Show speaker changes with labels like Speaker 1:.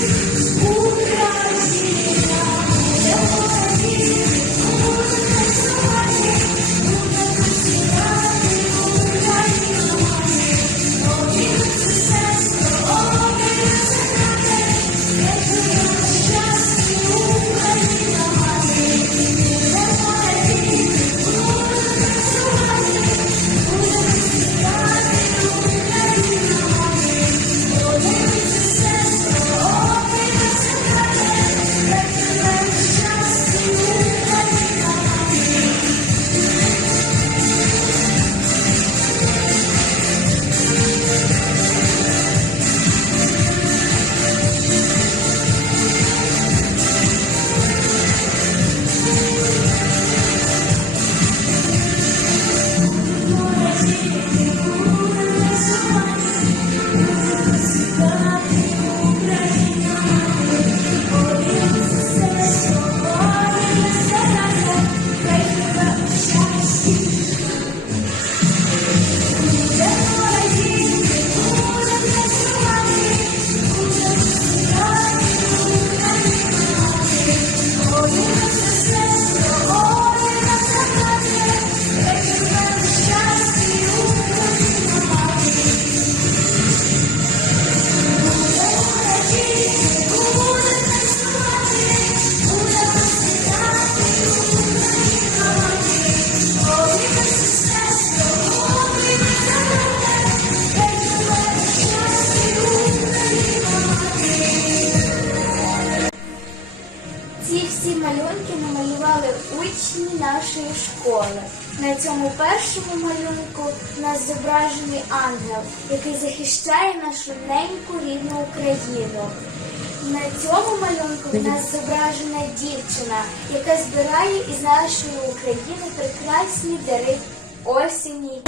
Speaker 1: Ooh. Ці малюнки намалювали учні нашої школи. На цьому першому малюнку у нас зображений ангел, який захищає нашу неньку рідну Україну. На цьому малюнку в нас зображена дівчина, яка збирає із нашої України прекрасні дари осені.